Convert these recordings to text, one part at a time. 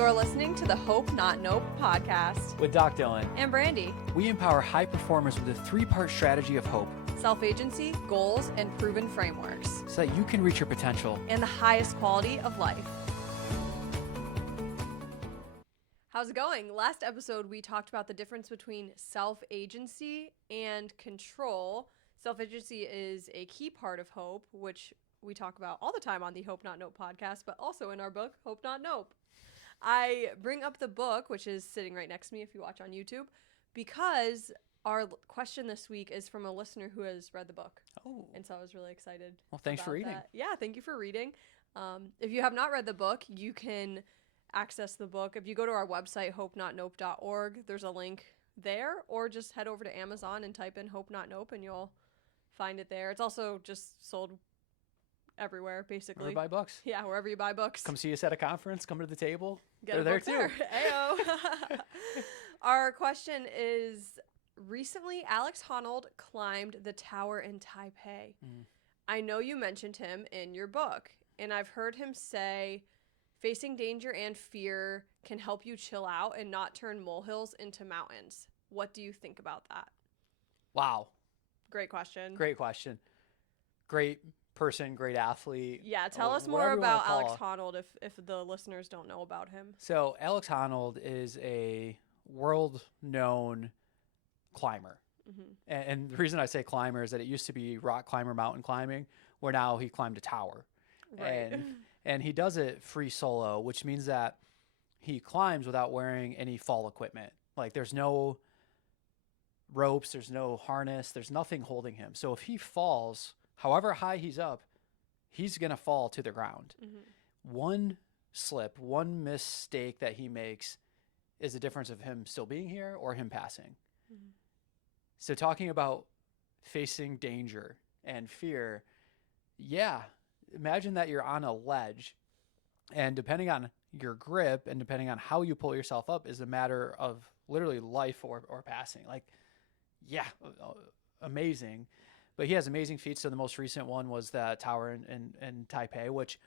You're listening to the Hope Not Nope podcast with Doc Dylan and Brandy. We empower high performers with a three-part strategy of hope, Self-agency, goals, and proven frameworks, so that you can reach your potential and the highest quality of life. How's it going? Last episode, we talked about the difference between self-agency and control. Self-agency is a key part of hope, which we talk about all the time on the Hope Not Nope podcast, but also in our book, Hope Not Nope. I bring up the book, which is sitting right next to me if you watch on YouTube, because our question this week is from a listener who has read the book. Oh. And so I was really excited. Well, thanks for reading. That. Yeah, thank you for reading. If you have not read the book, you can access the book. If you go to our website, hopenotnope.org, there's a link there, or just head over to Amazon and type in Hope Not Nope and you'll find it there. It's also just sold everywhere, basically. Wherever you buy books. Yeah, wherever you buy books. Come see us at a conference. Come to the table. They're there too. Ayo. Our question is, recently Alex Honnold climbed the tower in Taipei. I know you mentioned him in your book, and I've heard him say facing danger and fear can help you chill out and not turn molehills into mountains. What do you think about that? Wow. Great question. Great question. Great person, great athlete. Yeah, tell us more about Alex Honnold if the listeners don't know about him. So Alex Honnold is a world-known climber. Mm-hmm. And the reason I say climber is that it used to be rock climber, mountain climbing, where now he climbed a tower. Right. And he does it free solo, which means that he climbs without wearing any fall equipment. Like there's no ropes, there's no harness, there's nothing holding him. So if he falls, however high he's up, he's going to fall to the ground. Mm-hmm. One slip, one mistake that he makes is the difference of him still being here or him passing. Mm-hmm. So talking about facing danger and fear, yeah, imagine that you're on a ledge, and depending on your grip and depending on how you pull yourself up is a matter of literally life or passing. Like, yeah, amazing. But he has amazing feats. So the most recent one was that tower in Taipei, which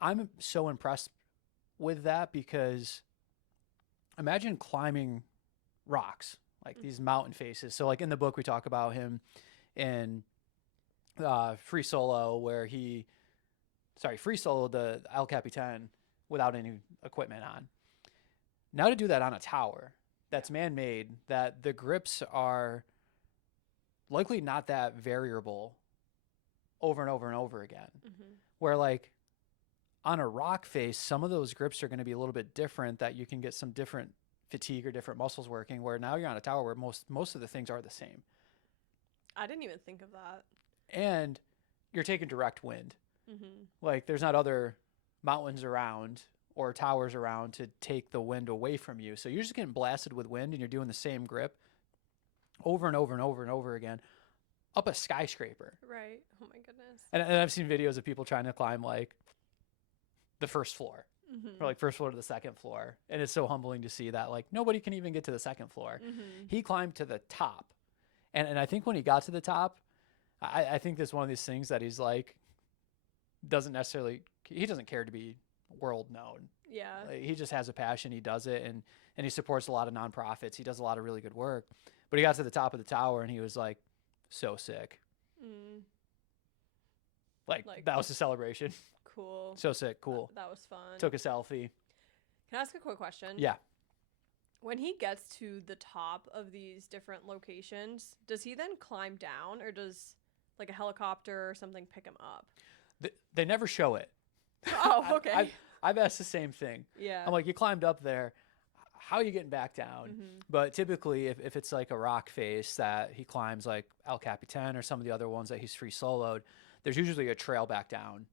I'm so impressed with that because imagine climbing rocks, like these mountain faces. So like in the book, we talk about him in free solo where free solo the El Capitan without any equipment on. Now to do that on a tower that's man-made, that the grips are likely not that variable over and over and over again. Mm-hmm. Where like on a rock face, some of those grips are going to be a little bit different, that you can get some different fatigue or different muscles working, where now you're on a tower where most of the things are the same. I didn't even think of that. And you're taking direct wind. Mm-hmm. Like there's not other mountains around or towers around to take the wind away from you. So you're just getting blasted with wind and you're doing the same grip over and over and over and over again up a skyscraper. Right. Oh my goodness. And I've seen videos of people trying to climb like the first floor, mm-hmm. or like first floor to the second floor. And it's so humbling to see that like nobody can even get to the second floor. Mm-hmm. He climbed to the top. And I think when he got to the top, I think that's one of these things that he's like, he doesn't care to be world known. Yeah. Like, he just has a passion. He does it. And he supports a lot of nonprofits. He does a lot of really good work. But he got to the top of the tower and he was like, so sick. Like that was a celebration. Cool. So sick. Cool. That was fun. Took a selfie. Can I ask a quick question? Yeah. When he gets to the top of these different locations, does he then climb down, or does like a helicopter or something pick him up? They never show it. Oh, okay. I've asked the same thing. Yeah. I'm like, you climbed up there. How are you getting back down? Mm-hmm. But typically, if it's like a rock face that he climbs, like El Capitan or some of the other ones that he's free soloed, there's usually a trail back down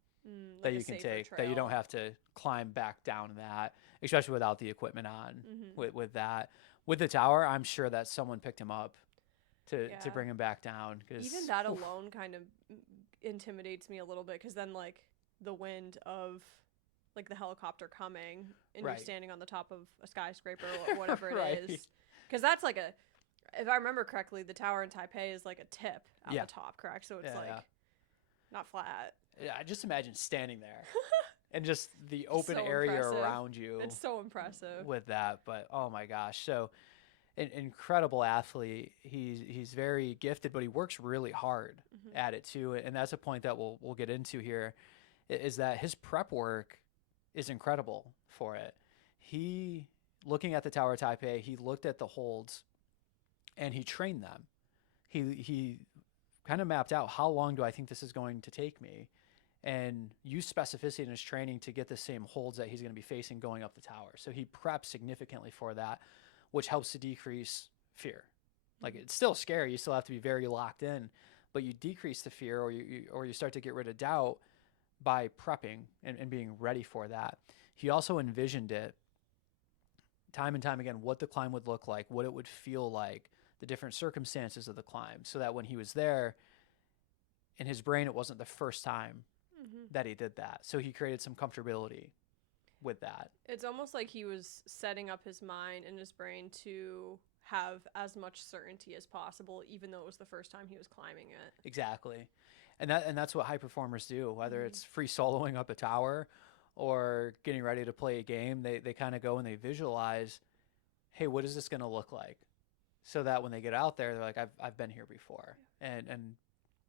that you can take, that you don't have to climb back down that, especially without the equipment on. Mm-hmm. With that. With the tower, I'm sure that someone picked him up to bring him back down. Even that alone kind of intimidates me a little bit, because then like the wind of like the helicopter coming and right. you're standing on the top of a skyscraper or whatever it right. is. Because that's like if I remember correctly, the tower in Taipei is like a tip at the top, correct? So it's not flat. Yeah, I just imagine standing there and just the open So area impressive. around you It's so impressive. with that. But oh my gosh, so an incredible athlete. He's very gifted, but he works really hard at it too. And that's a point that we'll get into here, is that his prep work is incredible for it. He, looking at the Tower of Taipei, he looked at the holds and he trained them. He kind of mapped out, how long do I think this is going to take me, and use specificity in his training to get the same holds that he's going to be facing going up the tower. So he preps significantly for that, which helps to decrease fear. Like, it's still scary. You still have to be very locked in, but you decrease the fear, or you start to get rid of doubt by prepping and being ready for that. He also envisioned it time and time again, what the climb would look like, what it would feel like, the different circumstances of the climb, so that when he was there, in his brain, it wasn't the first time that he did that. So he created some comfortability with that. It's almost like he was setting up his mind and his brain to have as much certainty as possible, even though it was the first time he was climbing it. Exactly. And that's what high performers do, whether it's free soloing up a tower or getting ready to play a game. They kind of go and they visualize, hey, what is this going to look like? So that when they get out there, they're like, I've been here before. And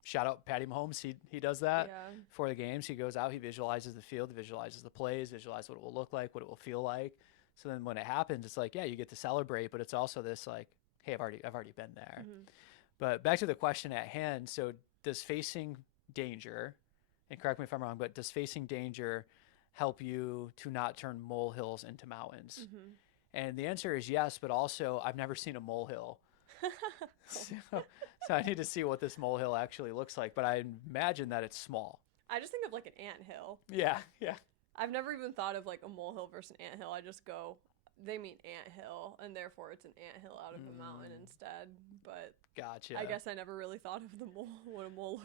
shout out Patty Mahomes. He does that for the games. He goes out, he visualizes the field, he visualizes the plays, visualizes what it will look like, what it will feel like. So then when it happens, it's like, yeah, you get to celebrate, but it's also this like, hey, I've already been there. But back to the question at hand. So does facing danger, and correct me if I'm wrong, but does facing danger help you to not turn molehills into mountains? And the answer is yes, but also I've never seen a molehill. So I need to see what this molehill actually looks like, but I imagine that it's small. I just think of like an anthill. Yeah. I've never even thought of like a molehill versus an anthill. I just go, they mean anthill, and therefore it's an anthill out of a mountain instead. But gotcha. I guess I never really thought of the mole, what a mole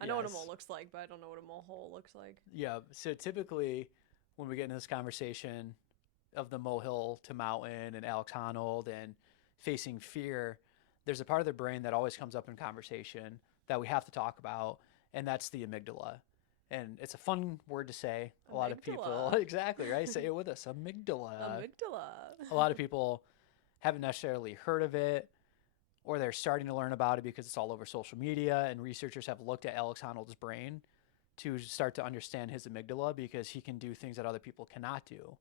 I know what a mole looks like, but I don't know what a molehole looks like. Yeah, so typically when we get into this conversation of the molehill to mountain and Alex Honnold and facing fear, there's a part of the brain that always comes up in conversation that we have to talk about, and that's the amygdala. And it's a fun word to say. A lot of people, exactly, right? Say it with us, amygdala. Amygdala. A lot of people haven't necessarily heard of it, or they're starting to learn about it because it's all over social media, and researchers have looked at Alex Honnold's brain to start to understand his amygdala, because he can do things that other people cannot do.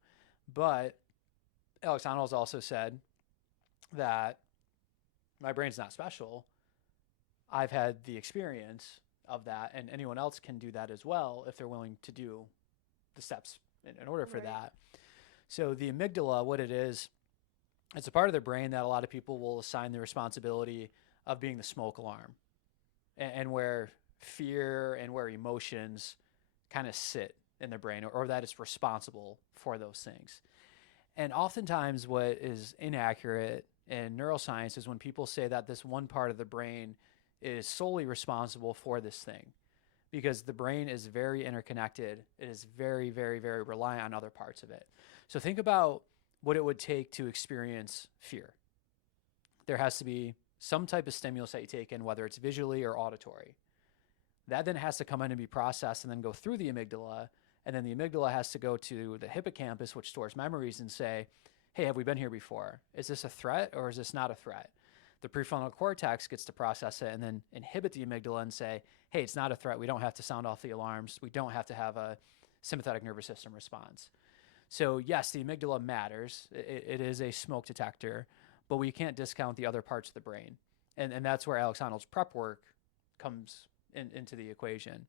But Alex Honnold's also said that my brain's not special. I've had the experience of that, and anyone else can do that as well if they're willing to do the steps in order for that. So the amygdala, what it is, it's a part of the brain that a lot of people will assign the responsibility of being the smoke alarm, and where fear and where emotions kind of sit in the brain, or that it's responsible for those things. And oftentimes what is inaccurate in neuroscience is when people say that this one part of the brain is solely responsible for this thing, because the brain is very interconnected. It is very, very, very reliant on other parts of it. So think about what it would take to experience fear. There has to be some type of stimulus that you take in, whether it's visually or auditory. That then has to come in and be processed and then go through the amygdala. And then the amygdala has to go to the hippocampus, which stores memories, and say, hey, have we been here before? Is this a threat or is this not a threat? The prefrontal cortex gets to process it and then inhibit the amygdala and say, hey, it's not a threat. We don't have to sound off the alarms. We don't have to have a sympathetic nervous system response. So yes, the amygdala matters. It is a smoke detector, but we can't discount the other parts of the brain. And that's where Alex Honnold's prep work comes into the equation.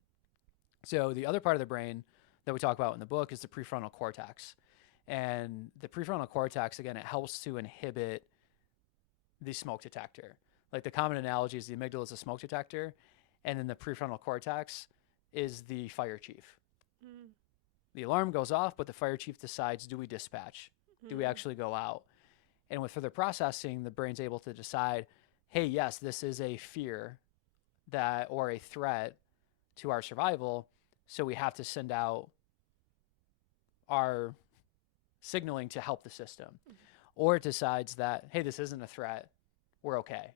So the other part of the brain that we talk about in the book is the prefrontal cortex. And the prefrontal cortex, again, it helps to inhibit the smoke detector. Like, the common analogy is the amygdala is a smoke detector, and then the prefrontal cortex is the fire chief. The alarm goes off, but the fire chief decides, do we dispatch? Do we actually go out? And with further processing, the brain's able to decide, hey, yes, this is a fear that, or a threat to our survival, so we have to send out our signaling to help the system. Or it decides that, hey, this isn't a threat, we're okay.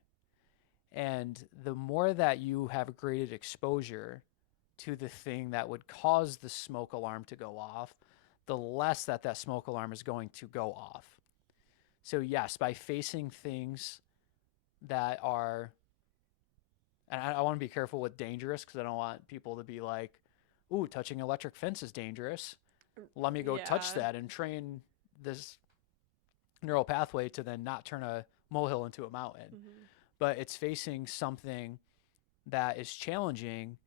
And the more that you have graded exposure to the thing that would cause the smoke alarm to go off, the less that that smoke alarm is going to go off. So yes, by facing things that are, and I want to be careful with dangerous because I don't want people to be like, ooh, touching electric fence is dangerous. Let me go touch that and train this neural pathway to then not turn a molehill into a mountain. But it's facing something that is challenging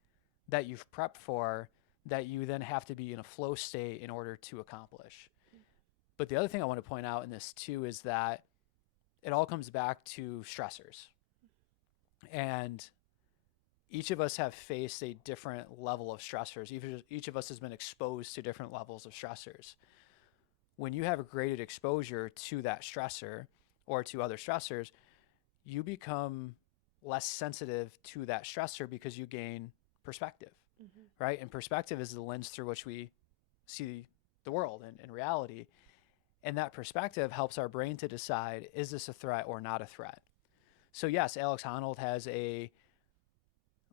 that you've prepped for, that you then have to be in a flow state in order to accomplish. But the other thing I want to point out in this too is that it all comes back to stressors. And each of us have faced a different level of stressors. Each of us has been exposed to different levels of stressors. When you have a graded exposure to that stressor or to other stressors, you become less sensitive to that stressor because you gain perspective, right? And perspective is the lens through which we see the world and reality. And that perspective helps our brain to decide, is this a threat or not a threat? So yes, Alex Honnold has a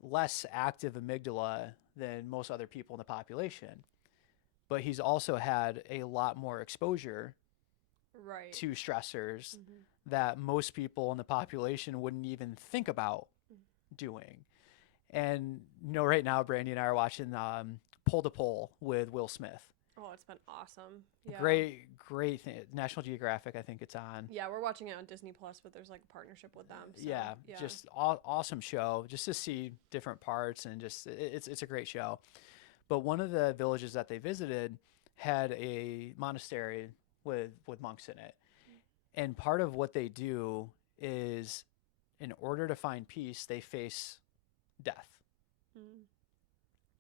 less active amygdala than most other people in the population, but he's also had a lot more exposure to stressors that most people in the population wouldn't even think about doing. And, you know, right now, Brandy and I are watching Pole to Pole with Will Smith. Oh, it's been awesome. Yeah. Great thing. National Geographic, I think it's on. Yeah, we're watching it on Disney Plus, but there's like a partnership with them. So, yeah, just awesome show just to see different parts, and just it's a great show. But one of the villages that they visited had a monastery with monks in it. And part of what they do is, in order to find peace, they face death.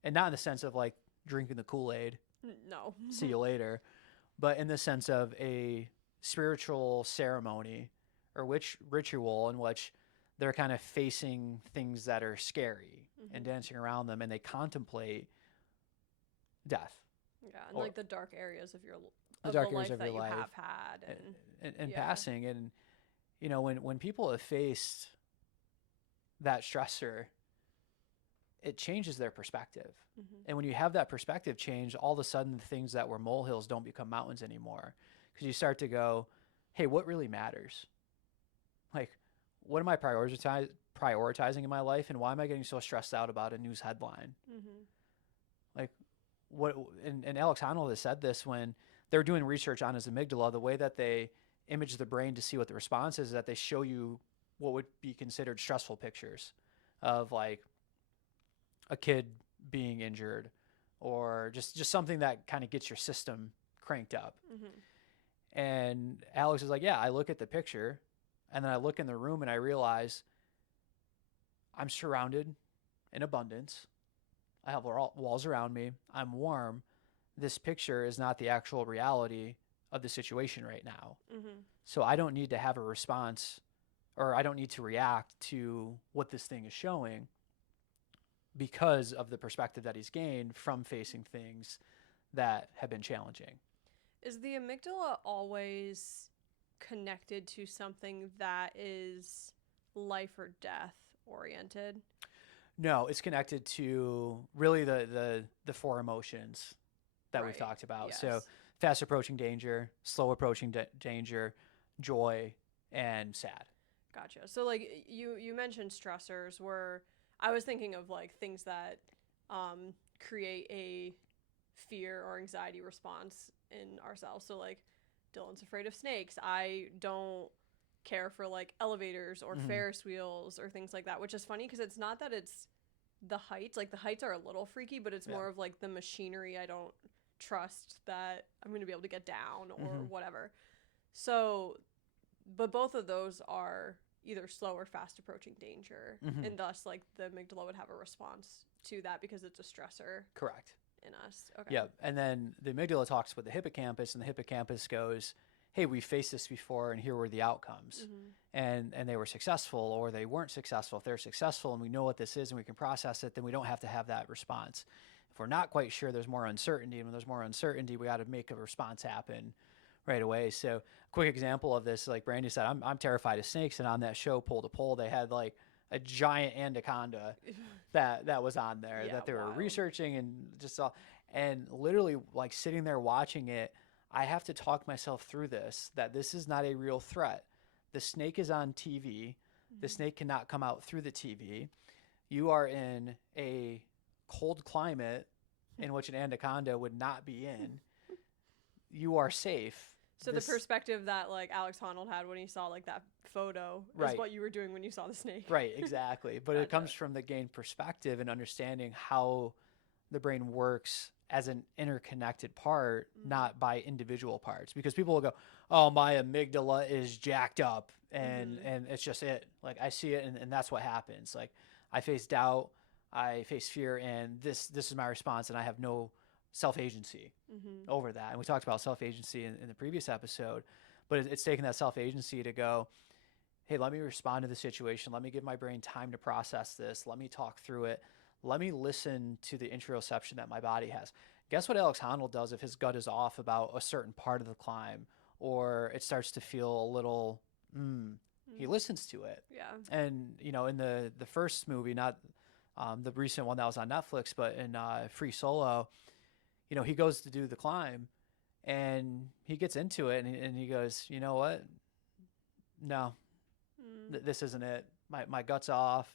And not in the sense of like drinking the Kool-Aid. No. See you later. But in the sense of a spiritual ceremony or ritual in which they're kind of facing things that are scary and dancing around them, and they contemplate death. Yeah, and like the dark areas of the life that you have had and passing. And you know, when people have faced that stressor, it changes their perspective. And when you have that perspective change, all of a sudden the things that were molehills don't become mountains anymore, because you start to go, hey, what really matters? Like, what am I prioritizing in my life, and why am I getting so stressed out about a news headline? Like, what? And Alex Honnold has said this when they're doing research on his amygdala. The way that they image the brain to see what the response is that they show you what would be considered stressful pictures of like a kid being injured, or just something that kind of gets your system cranked up. And Alex is like, yeah, I look at the picture and then I look in the room and I realize I'm surrounded in abundance. I have walls around me. I'm warm. This picture is not the actual reality of the situation right now. So I don't need to have a response, or I don't need to react to what this thing is showing, because of the perspective that he's gained from facing things that have been challenging. Is the amygdala always connected to something that is life or death oriented? No, it's connected to really the four emotions that we've talked about. Yes. So fast approaching danger, slow approaching danger, joy, and sad. Gotcha. So like you mentioned stressors, where I was thinking of like things that create a fear or anxiety response in ourselves. So like Dylan's afraid of snakes. I don't care for like elevators or Ferris wheels or things like that, which is funny because it's not that it's the heights. Like the heights are a little freaky, but it's more of like the machinery. I don't trust that I'm going to be able to get down or whatever. So, but both of those are either slow or fast approaching danger, and thus like the amygdala would have a response to that because it's a stressor. Correct. In us. Okay. Yeah, and then the amygdala talks with the hippocampus, and the hippocampus goes, hey, we faced this before and here were the outcomes. And they were successful or they weren't successful. If they're successful and we know what this is and we can process it, then we don't have to have that response. If we're not quite sure, there's more uncertainty, and when there's more uncertainty, we got to make a response happen right away. So quick example of this, like Brandy said, I'm terrified of snakes, and on that show Pole to Pole, they had like a giant anaconda that was on there Yeah, that they were wild. researching and just all, and literally like sitting there watching it, I have to talk myself through this, that this is not a real threat. The snake is on TV. The Mhm. snake cannot come out through the TV. You are in a cold climate in which an anaconda would not be in. You are safe. So the This perspective that like Alex Honnold had when he saw like that photo is Right. what you were doing when you saw the snake. Right, exactly. But it Gotcha. comes from the gained perspective and understanding how the brain works as an interconnected part, Mhm. not by individual parts. Because people will go, "Oh, my amygdala is jacked up," Mhm. and it's just it. Like I see it, and that's what happens. Like I face doubt, I face fear, and this is my response, and I have no self agency Mhm. over that. And we talked about self agency in the previous episode, but it's taking that self agency to go, hey, let me respond to the situation. Let me give my brain time to process this. Let me talk through it. Let me listen to the interoception that my body has. Guess what Alex Honnold does if his gut is off about a certain part of the climb, or it starts to feel a little, he Mhm. listens to it. Yeah. And, in the first movie, not the recent one that was on Netflix, but in Free Solo, he goes to do the climb and he gets into it and he goes, you know what? No, Mm. this isn't it. My gut's off.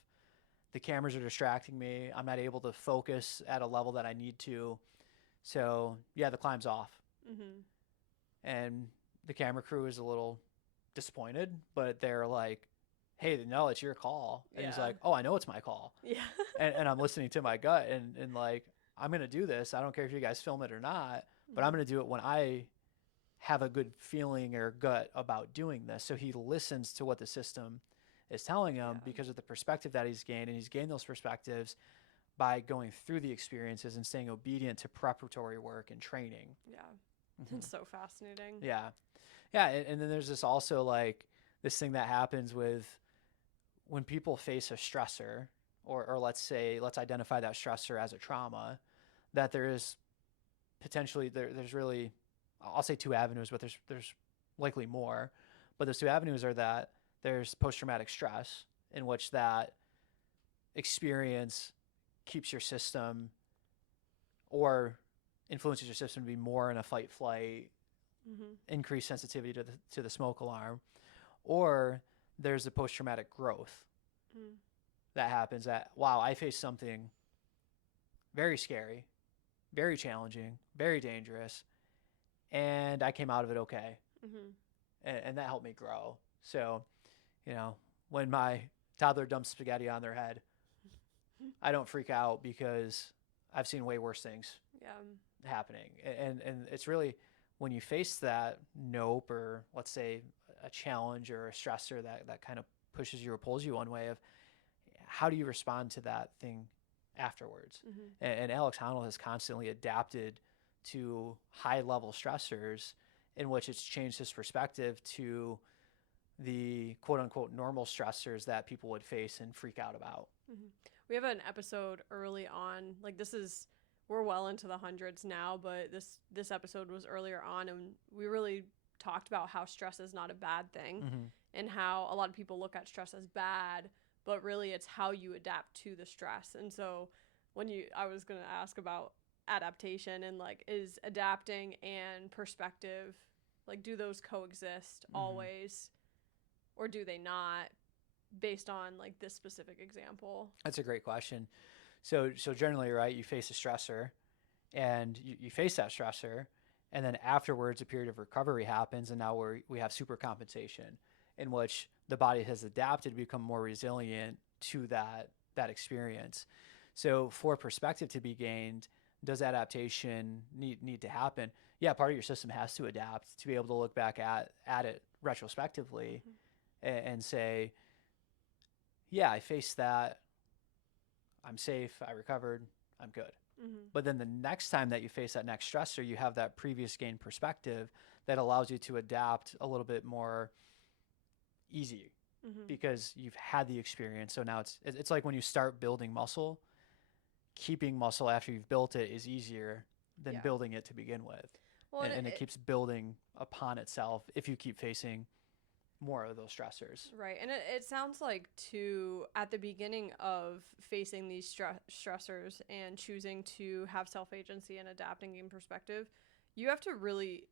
The cameras are distracting me. I'm not able to focus at a level that I need to. So yeah, the climb's off. Mhm. And the camera crew is a little disappointed, but they're like, hey, no, it's your call. And he's Yeah. like, oh, I know it's my call. Yeah. And I'm listening to my gut and like, I'm going to do this. I don't care if you guys film it or not, but I'm going to do it when I have a good feeling or gut about doing this. So he listens to what the system is telling him Yeah. because of the perspective that he's gained. And he's gained those perspectives by going through the experiences and staying obedient to preparatory work and training. Yeah. Mm-hmm. It's so fascinating. Yeah. Yeah. And then there's this also like this thing that happens with when people face a stressor, or let's identify that stressor as a trauma, that there is potentially there's really, I'll say two avenues, but there's likely more. But those two avenues are that there's post traumatic stress, in which that experience keeps your system or influences your system to be more in a fight flight, Mhm. increased sensitivity to the smoke alarm, or there's the post traumatic growth Mm. that happens that, wow, I faced something very scary, very challenging, very dangerous, and I came out of it okay. Mhm. And that helped me grow. So, when my toddler dumps spaghetti on their head, I don't freak out because I've seen way worse things Yeah. happening. And it's really when you face that nope, or let's say a challenge or a stressor that kind of pushes you or pulls you one way, of how do you respond to that thing afterwards? Mhm. And Alex Honnold has constantly adapted to high level stressors, in which it's changed his perspective to the quote unquote normal stressors that people would face and freak out about. Mhm. We have an episode early on. Like we're well into the hundreds now, but this episode was earlier on, and we really talked about how stress is not a bad thing, Mm-hmm. and how a lot of people look at stress as bad, but really it's how you adapt to the stress. And so I was gonna ask about adaptation, and like, is adapting and perspective, like, do those coexist Mm-hmm. always, or do they not, based on like this specific example? That's a great question. So generally, right, you face a stressor, and you face that stressor, and then afterwards a period of recovery happens, and now we have super compensation, in which the body has adapted to become more resilient to that experience. So for perspective to be gained, does adaptation need to happen? Yeah, part of your system has to adapt to be able to look back at it retrospectively, and say, yeah, I faced that, I'm safe, I recovered, I'm good. Mm-hmm. But then the next time that you face that next stressor, you have that previous gained perspective that allows you to adapt a little bit more easy, Mm-hmm. because you've had the experience. So now it's like when you start building muscle, keeping muscle after you've built it is easier than Yeah. building it to begin with. Well, And it keeps building upon itself if you keep facing more of those stressors. Right. And it sounds like, too, at the beginning of facing these stressors and choosing to have self-agency and adapt and gain perspective, you have to really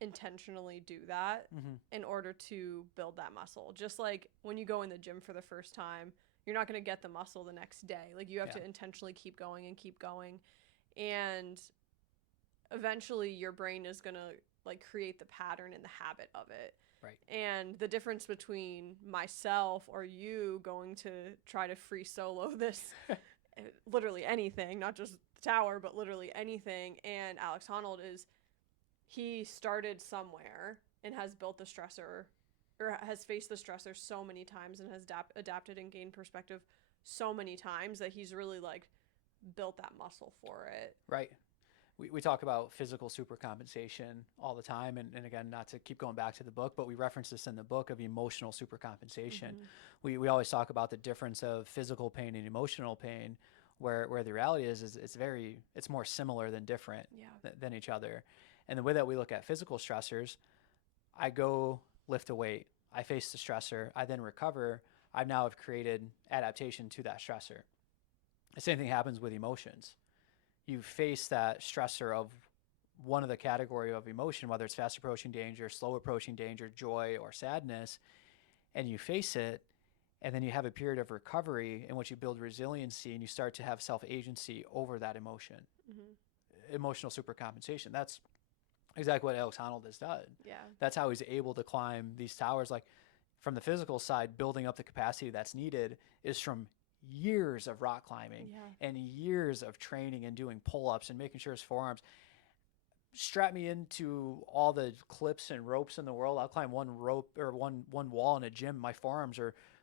intentionally do that in order to build that muscle. Just like when you go in the gym for the first time, you're not going to get the muscle the next day. Like, you have to intentionally keep going and keep going. And eventually your brain is going to like create the pattern and the habit of it. Right. And the difference between myself or you going to try to free solo this literally anything, not just the tower, but literally anything, and Alex Honnold is he started somewhere and has built the stressor or has faced the stressor so many times and has adapted and gained perspective so many times that he's really like built that muscle for it. Right. We talk about physical supercompensation all the time. And again, not to keep going back to the book, but we reference this in the book of emotional supercompensation. We always talk about the difference of physical pain and emotional pain, where the reality is it's more similar than different than each other. And the way that we look at physical stressors, I go lift a weight, I face the stressor, I then recover. I now have created adaptation to that stressor. The same thing happens with emotions. You face that stressor of one of the category of emotion, whether it's fast approaching danger, slow approaching danger, joy, or sadness, and you face it, and then you have a period of recovery in which you build resiliency and you start to have self-agency over that emotion. Emotional supercompensation. That's exactly what Alex Honnold has done. Yeah. That's how he's able to climb these towers. Like, from the physical side, building up the capacity that's needed is from years of rock climbing and years of training and doing pull-ups and making sure his forearms strap me into all the clips and ropes in the world. I'll climb one rope or one wall in a gym. My forearms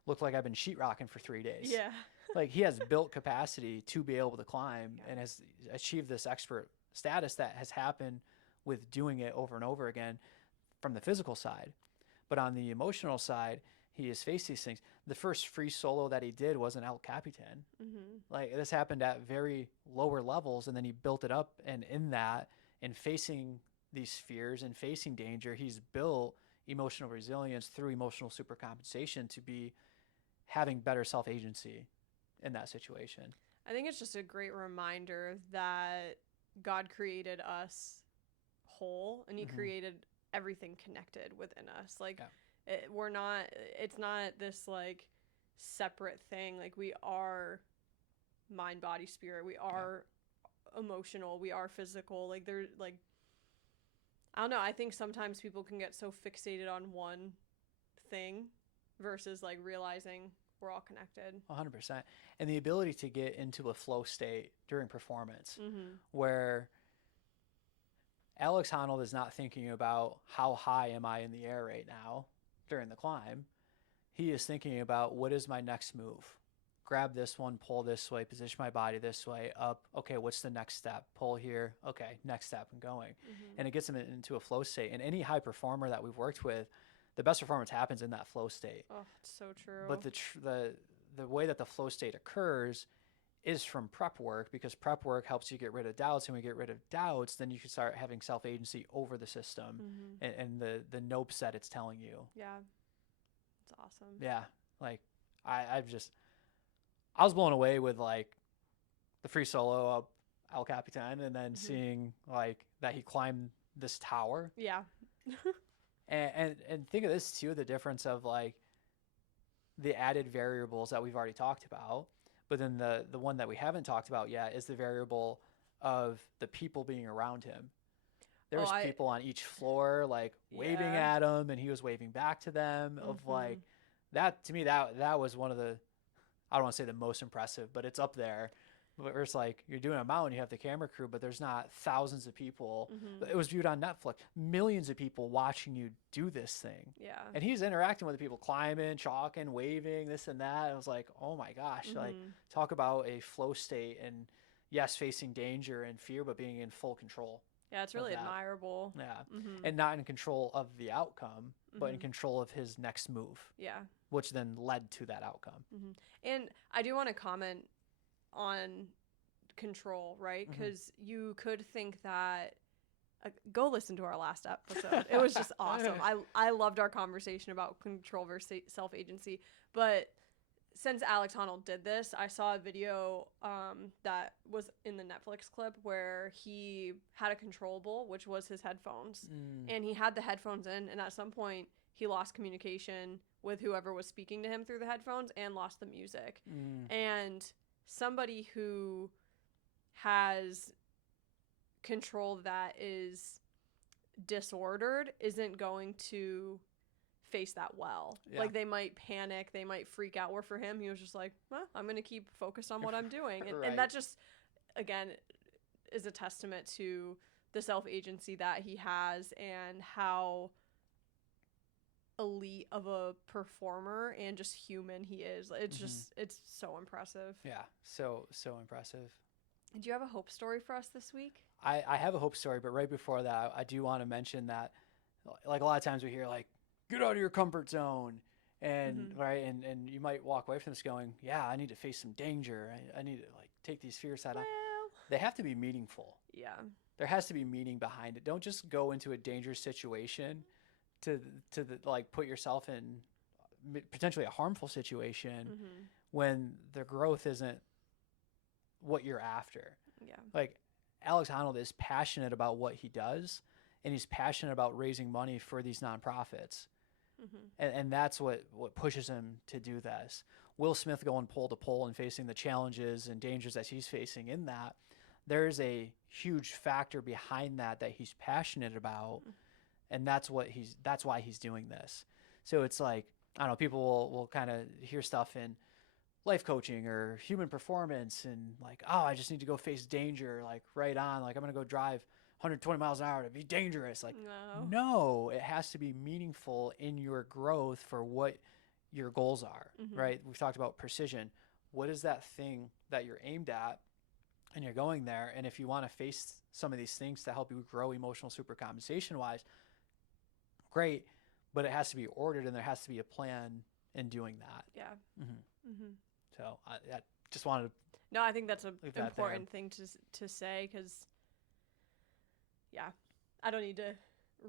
look like I've been sheetrocking for 3 days. Yeah. Like, he has built capacity to be able to climb and has achieved this expert status that has happened with doing it over and over again from the physical side. But on the emotional side, he has faced these things. The first free solo that he did was an El Capitan. Like, this happened at very lower levels, and then he built it up. And in that, and facing these fears and facing danger, he's built emotional resilience through emotional supercompensation to be having better self-agency in that situation. I think it's just a great reminder that God created us whole, and he created everything connected within us. Like, it's not this like separate thing. Like, we are mind, body, spirit. We are emotional. We are physical. Like, they're like, I don't know. I think sometimes people can get so fixated on one thing versus like realizing we're all connected. 100%. And the ability to get into a flow state during performance where Alex Honnold is not thinking about how high am I in the air right now during the climb. He is thinking about, what is my next move? Grab this one, pull this way, position my body this way, up. Okay, what's the next step? Pull here. Okay, next step, and going. And it gets him into a flow state. And any high performer that we've worked with, the best performance happens in that flow state. Oh, it's so true. But the way that the flow state occurs is from prep work, because prep work helps you get rid of doubts. And when you get rid of doubts, then you can start having self-agency over the system and the nopes that it's telling you. Yeah. It's awesome. Yeah. Like, I was blown away with like the free solo up El Capitan, and then seeing like that he climbed this tower. Yeah. and think of this too, the difference of like the added variables that we've already talked about. But then the one that we haven't talked about yet is the variable of the people being around him. There was people on each floor like waving at him, and he was waving back to them. Of like, that to me, that was one of the, I don't want to say the most impressive, but it's up there. Where it's like, you're doing a mountain, you have the camera crew, but there's not thousands of people. It was viewed on Netflix, millions of people watching you do this thing. Yeah. And he's interacting with the people, climbing, chalking, waving, this and that. I was like, oh my gosh, like, talk about a flow state, and yes, facing danger and fear, but being in full control. Yeah, it's really admirable. Yeah. And not in control of the outcome, but in control of his next move. Yeah. Which then led to that outcome. And I do want to comment on control, right? Because you could think that go listen to our last episode. It was just awesome. I loved our conversation about control versus self-agency. But since Alex Honnold did this, I saw a video that was in the Netflix clip where he had a controllable, which was his headphones. And he had the headphones in, and at some point he lost communication with whoever was speaking to him through the headphones and lost the music. And somebody who has control that is disordered isn't going to face that well. Like, they might panic, they might freak out. Where for him, he was just like, well, I'm going to keep focused on what I'm doing. And that just, again, is a testament to the self-agency that he has and how elite of a performer and just human he is. It's just, it's so impressive. Yeah, so impressive. Do you have a hope story for us this week? I have a hope story, but right before that, I do want to mention that, like, a lot of times we hear, like, get out of your comfort zone, and right, and you might walk away from this going, yeah, I need to face some danger. I need to, like, take these fears head on. They have to be meaningful. Yeah. There has to be meaning behind it. Don't just go into a dangerous situation to like put yourself in potentially a harmful situation when the growth isn't what you're after. Yeah. Like, Alex Honnold is passionate about what he does, and he's passionate about raising money for these nonprofits. And that's what pushes him to do this. Will Smith going pole to pole and facing the challenges and dangers that he's facing in that, there's a huge factor behind that he's passionate about, and that's why he's doing this. So it's like, I don't know, people will kind of hear stuff in life coaching or human performance and like, oh, I just need to go face danger, like, right on, like, I'm going to go drive 120 miles an hour to be dangerous. Like, no, it has to be meaningful in your growth for what your goals are, right? We've talked about precision. What is that thing that you're aimed at and you're going there? And if you want to face some of these things to help you grow emotional supercompensation wise, great, but it has to be ordered and there has to be a plan in doing that. Yeah. So I just wanted to. No, I think that's an important thing to say, because, yeah, I don't need to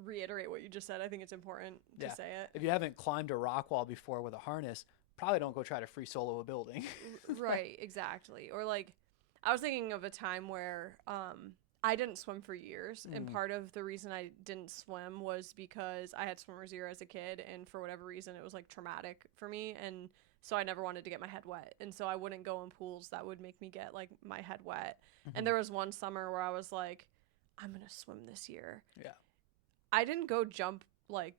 reiterate what you just said. I think it's important to say it. If you haven't climbed a rock wall before with a harness, probably don't go try to free solo a building. Right, exactly. Or, like, I was thinking of a time where I didn't swim for years, and part of the reason I didn't swim was because I had swimmer's ear as a kid, and for whatever reason it was, like, traumatic for me, and so I never wanted to get my head wet, and so I wouldn't go in pools that would make me get, like, my head wet. And there was one summer where I was like, I'm gonna swim this year. Yeah. I didn't go jump, like,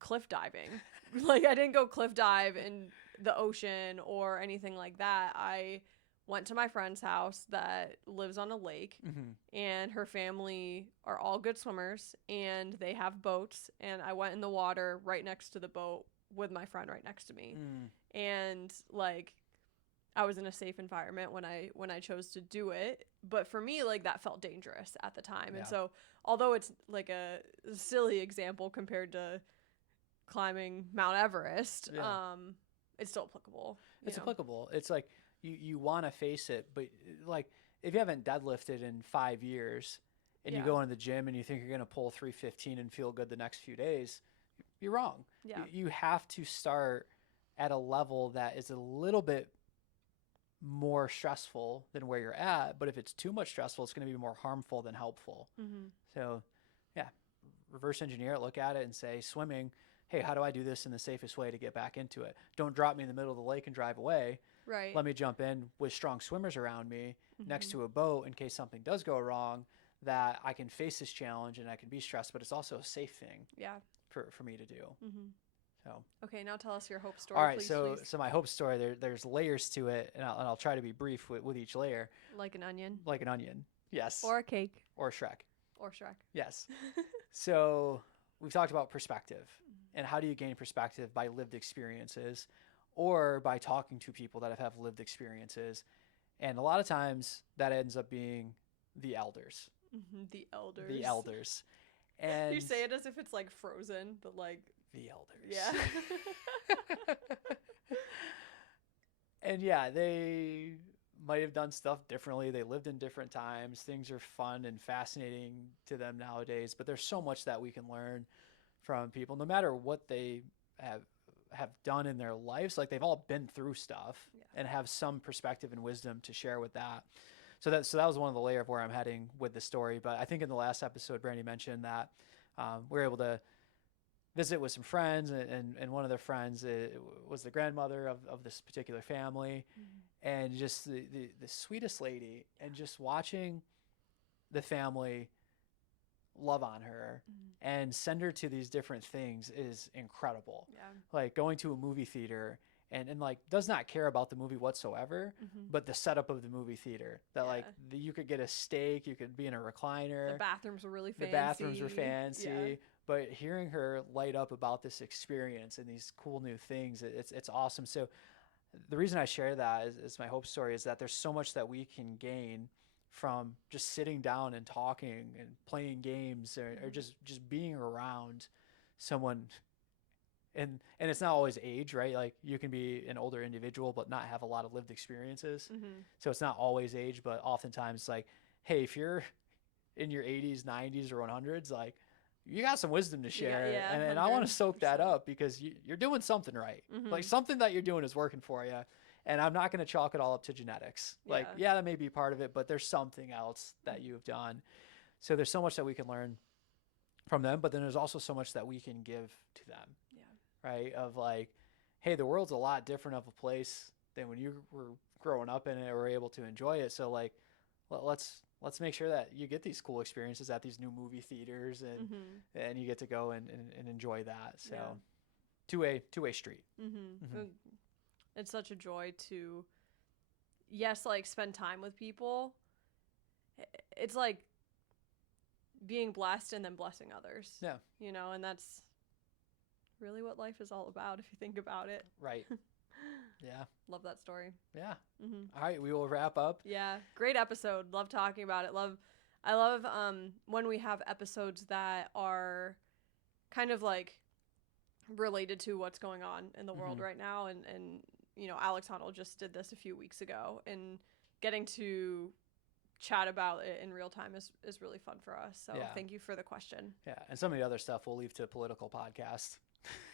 cliff diving. Like, I didn't go cliff dive in the ocean or anything like that. I went to my friend's house that lives on a lake, and her family are all good swimmers, and they have boats, and I went in the water right next to the boat with my friend right next to me. And, like, I was in a safe environment when I chose to do it, but for me, like, that felt dangerous at the time. And so, although it's like a silly example compared to climbing Mount Everest, it's still applicable. It's applicable. It's like you want to face it, but, like, if you haven't deadlifted in 5 years and you go into the gym and you think you're going to pull 315 and feel good the next few days, you're wrong. Yeah. You have to start at a level that is a little bit more stressful than where you're at, but if it's too much stressful, it's going to be more harmful than helpful. So, yeah, reverse engineer it, look at it and say, swimming, hey, how do I do this in the safest way to get back into it? Don't drop me in the middle of the lake and drive away. Right. Let me jump in with strong swimmers around me next to a boat in case something does go wrong, that I can face this challenge and I can be stressed, but it's also a safe thing for me to do. So, okay, now tell us your hope story. All right, please, so please. so my hope story, there's layers to it, and I'll try to be brief with each layer. Like an onion. Like an onion, yes. Or a cake. Or Shrek. Or Shrek. Yes. So we've talked about perspective, and how do you gain perspective? By lived experiences, or by talking to people that have lived experiences, and a lot of times that ends up being the elders. The elders. The elders. And you say it as if it's like Frozen, but like the elders. Yeah. And yeah, they might have done stuff differently. They lived in different times. Things are fun and fascinating to them nowadays, but there's so much that we can learn from people, no matter what they have done in their lives. Like, they've all been through stuff and have some perspective and wisdom to share with that. So that was one of the layer of where I'm heading with the story. But I think in the last episode, Brandy mentioned that we were able to visit with some friends, and one of their friends was the grandmother of this particular family, and just the sweetest lady, and just watching the family love on her and send her to these different things is incredible. Like going to a movie theater and like does not care about the movie whatsoever, but the setup of the movie theater, that like you could get a steak, you could be in a recliner. The bathrooms were really fancy. The bathrooms were fancy. But hearing her light up about this experience and these cool new things, it's awesome. So the reason I share that is my hope story is that there's so much that we can gain from just sitting down and talking and playing games, or just being around someone. And it's not always age, right? Like, you can be an older individual but not have a lot of lived experiences. So it's not always age, but oftentimes, like, hey, if you're in your 80s, 90s, or 100s, like, you got some wisdom to share. And I want to soak that up, because you're doing something right. Like, something that you're doing is working for you. And I'm not going to chalk it all up to genetics. Like, that may be part of it, but there's something else that you've done. So there's so much that we can learn from them, but then there's also so much that we can give to them. Right? Of like, hey, the world's a lot different of a place than when you were growing up in it or were able to enjoy it. So like, let's make sure that you get these cool experiences at these new movie theaters, and you get to go and enjoy that. So two-way street. It's such a joy to, like, spend time with people. It's like being blessed and then blessing others. You know, and that's really what life is all about, if you think about it. Right. Love that story. All right, we will wrap up. Great episode. Love talking about it. I love when we have episodes that are kind of like related to what's going on in the world right now, and you know, Alex Honnold just did this a few weeks ago, and getting to chat about it in real time is really fun for us. So thank you for the question. And some of the other stuff we'll leave to a political podcast.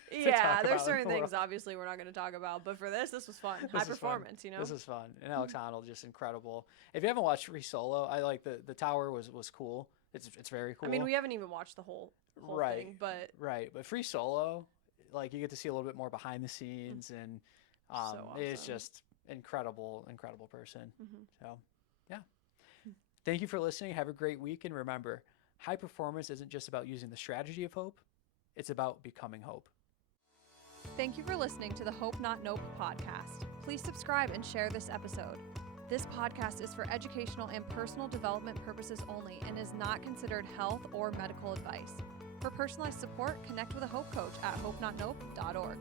There's certain things obviously we're not going to talk about, but for this was fun. High performance, you know. This is fun. And Alex Honnold, just incredible. If you haven't watched Free Solo, I like the tower was cool. It's very cool. I mean, we haven't even watched the whole thing, but but Free Solo, like, you get to see a little bit more behind the scenes, and so awesome. It's just incredible person. So thank you for listening. Have a great week, and remember, high performance isn't just about using the strategy of hope, it's about becoming hope. Thank you for listening to the Hope Not Nope podcast. Please subscribe and share this episode. This podcast is for educational and personal development purposes only and is not considered health or medical advice. For personalized support, connect with a Hope Coach at hopenotnope.org.